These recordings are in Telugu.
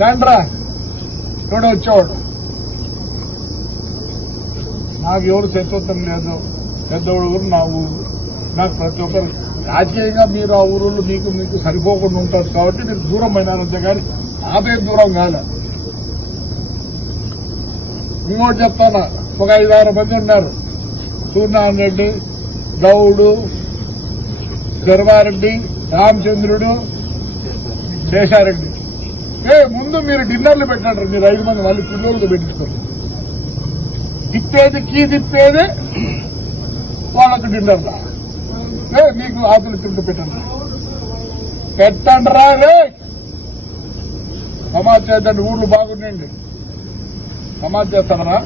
రండ్రా ఎవడో వచ్చేవాడు నాకు ఎవరు శత్రుత్వం లేదు. పెద్ద ఊరు నా ఊరు. నాకు ప్రతి ఒక్కరు రాజకీయంగా మీరు ఆ ఊరులో మీకు మీకు సరిపోకుండా ఉంటారు. కాబట్టి నేను దూరం అంతే కానీ నాపేం దూరం కాలే. ఇంకోటి చెప్తాను. ఒక ఐదు ఆరు మంది ఉన్నారు. సూర్యనారాయణ రెడ్డి గౌడు శర్వారెడ్డి రామచంద్రుడు దేశారెడ్డి ఏ ముందు మీరు డిన్నర్లు పెట్టినట్టు మీరు ఐదు మంది వాళ్ళు పిల్లలతో పెట్టించుకోండి. తిప్పేది కీ తిప్పేది వాళ్ళకు డిన్నర్ ఏ మీకు ఆకులు తింటూ పెట్టండి. పెట్టండి రా రే. సమాజ్ చేద్దండి ఊర్లు బాగుండండి. సమాజ్ చేస్తానరా?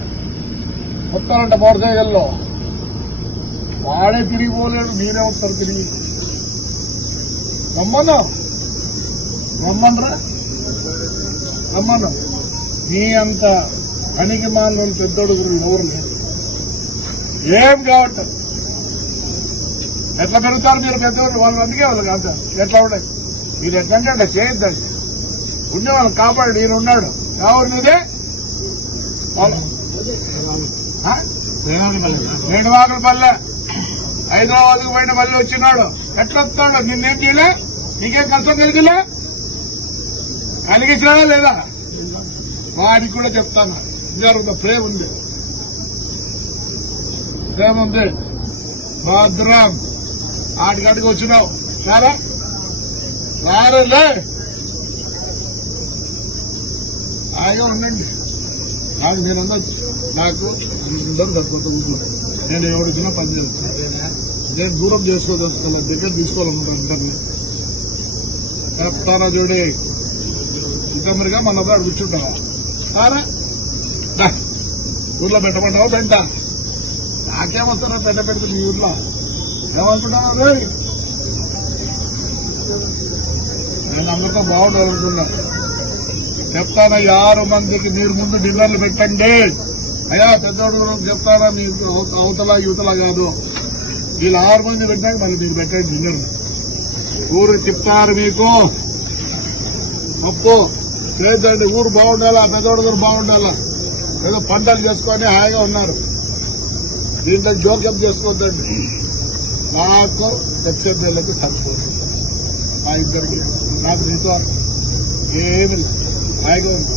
మొత్తాలంటే మోటార్ సైకిల్లో వాడే తిరిగి పోలేడు మీరే వస్తారు తిరిగి. రమ్మన్నా? రమ్మనరా రమ్మను నీ అంత పనికి మానవులు పెద్దోడు గురించి ఎవరు లేదు ఏం కావట్లేదు. ఎట్లా పెరుగుతారు మీరు పెద్దవాళ్ళు వాళ్ళు అందుకే వాళ్ళు అంత ఎట్లా ఉన్నాయి? మీరు ఎట్లంటే అట్లా చేయొద్దండి. ఉండే వాళ్ళు కాపాడు ఈయన ఉన్నాడు. ఎవరు నీదే వాళ్ళు- రెండు వాకుల పల్లె హైదరాబాద్ పోయిన మళ్ళీ వచ్చినాడు. ఎట్లా వస్తాడు? నిన్నేం చేయలే? నీకేం కష్టం కలిగిలే? కలిగించినా లేదా? వాడికి కూడా చెప్తాను. జరుగుతుంది ప్రేమ ఉంది. ప్రేమ ఉంది. భద్రం. ఆడికాడికి వచ్చినావు. సారా రారలే. హాయిగా ఉండండి. నాకు నేనన్నా నాకు అందరూ సరిపోతా నేను ఎవరికైనా పని చేస్తాను నేను దూరం చేసుకోదలుచుకోవాలి దగ్గర తీసుకోవాలనుకుంటాను అందరినీ. చెప్తారా చూడే ఇతమరిగా మన దగ్గర కూర్చుంటావా? సారా ఊర్లో పెట్టమంటావా పెంట? నాకేమొస్తారా పెంట పెడితే మీ ఊర్లో? ఏమనుకుంటావా రే. నేను అందరితో బాగుండాలనుకున్నా. చెప్తాను ఆరు మందికి మీరు ముందు డిన్నర్లు పెట్టండి. అయ్యా పెద్దోడు చెప్తానా మీ అవతల యువతల కాదు. వీళ్ళు ఆరు మంది పెట్టాక మళ్ళీ మీరు పెట్టండి డిన్నర్ ఊరు చెప్తారు మీకు. ఒప్పు. లేదండి ఊరు బాగుండాలా? పెద్దోడు గారు బాగుండాలా? ఏదో పంటలు చేసుకొని హాయిగా ఉన్నారు. దీంట్లో జోక్యం చేసుకోవద్దండి. నాకు ఎక్సెప్టేళ్ళకి సరిపోతుంది ఆ ఇద్దరికి. నాకు నీతో ఏమి హాయిగా ఉంది